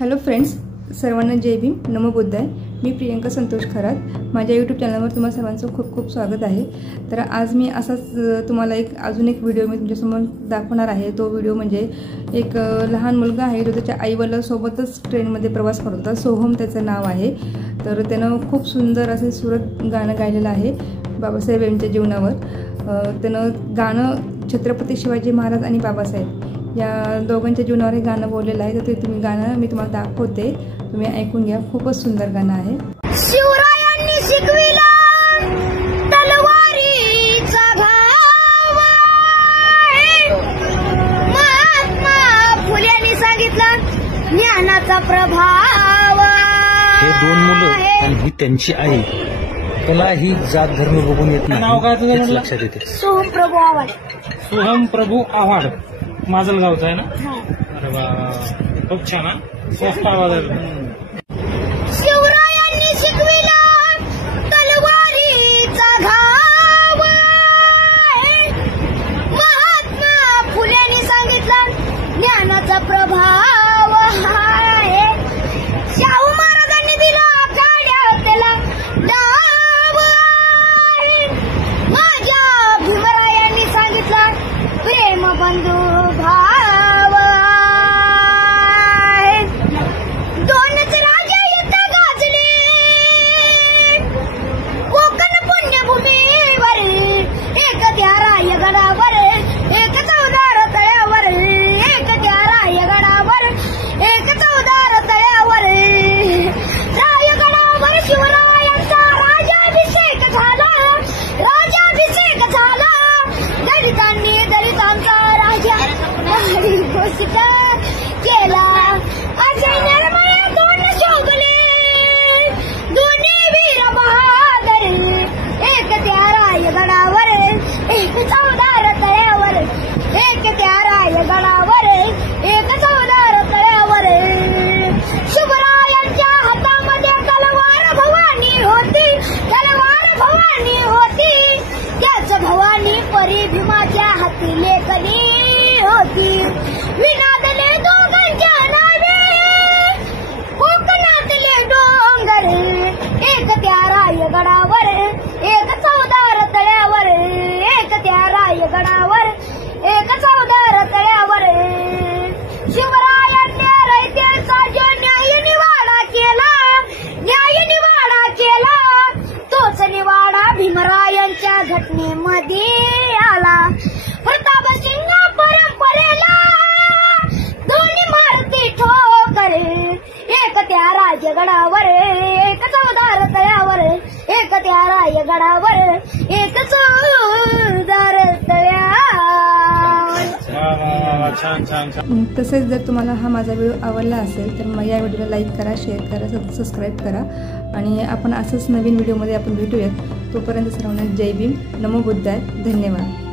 Hello friends, सर्वांना जय भीम, नमो बुद्धाय। मी प्रियंका संतोष खरात, माझ्या YouTube चॅनलवर तुम्हा सर्वांचं खूप खूप स्वागत आहे। तर आज मी असाच तुम्हाला अजून एक व्हिडिओ मी तुमच्यासमोर दाखवणार आहे। तो व्हिडिओ म्हणजे एक लहान मुलगा आहे जो त्याच्या आईवडिलांसोबतच ट्रेनमध्ये प्रवास करत होता। सोहम त्याचं नाव आहे। तर त्यानं खूप सुंदर असे सुरत गाणं गायलेलं आहे बाबासाहेब यांच्या जीवनावर। त्यानं गाणं छत्रपती शिवाजी महाराज आणि बाबासाहेब या दोघांच्या जीवनावर हे गाणं बोललेलं आहे। तर ते तुम्ही गाणं मी तुम्हाला दाखवते, तुम्ही ऐकून घ्या। खूपच सुंदर गाणं आहे। शिवरायांनी शिकविला तलवारीचा भाव, महात्मा फुल्यांनी सांगितला ज्ञानाचा प्रभाव। हे दोन मुलं आणि ही त्यांची आई, त्याला ही जात धर्म बघून येत नाही। नाव काय तुझं लक्षात येते? सोहम प्रभू आव्हाड। सोहम प्रभू आव्हाड माजलगावचा आहे ना? अरे वा, खूप छान हा, सोफ्ट आवाज आहे। शिवरायांनी शिकविला तलवारीचा घाव, महात्मा फुल्यांनी सांगितला ज्ञानाचा प्रभाव। शाहू महाराजांनी दिला काड्या त्याला डाव, माझ्या भीमरायांनी सांगितला प्रेम बंधू भाव। दोनच राजे युद्ध गाजले कोकण पुण्यभूमीवर, एक त्या रायगडावर, एक चौदार तळ्यावर, एक त्या रायगडावर, एक चौदार तळ्यावर। रायगडावर शिवरायांचा राज्याभिषेक झाला, राज्याभिषेक झाला। दलितांनी दलितांचा राजा घोषित केला। अजय निर्मळ दोन शोभले दोन्ही वीर बहादर, एक त्या रायगडावर, एक चौदार तळ्यावर, एक त्या रायगडावर, एक चौदार तळ्यावर। शिवरायांच्या हातामध्ये तलवार भवानी होती, तलवार भवानी होती, त्याच भवानी परी भीमाच्या हाती लेखनी होती। विनादले दोघांच्या नावे कोकणातले डोंगर, एक त्या रायगडावर, एक चौदार तळ्यावर, एक त्या रायगडावर, एक चौदार तळ्यावर। शिवरायांनी रयतेचा जो न्याय निवाडा केला, न्याय निवाडा केला, तोच निवाडा भीमरायांच्या घटनेमध्ये आला। प्रताप सिंग परंपरेला दोन्ही मारती ठोकर, एक त्या रायगडावर, एक चौदार तळ्यावर, एक त्या रायगडावर, एक चौदार तळ्यावर। छान छान छान। तसेच जर तुम्हाला हा माझा व्हिडिओ आवडला असेल तर मग या व्हिडिओला लाईक करा, शेअर करा, सबस्क्राईब करा आणि आपण असंच नवीन व्हिडिओमध्ये आपण भेटूयात। तोपर्यंत सर्वांना जय भीम, नमो बुद्धाय, धन्यवाद।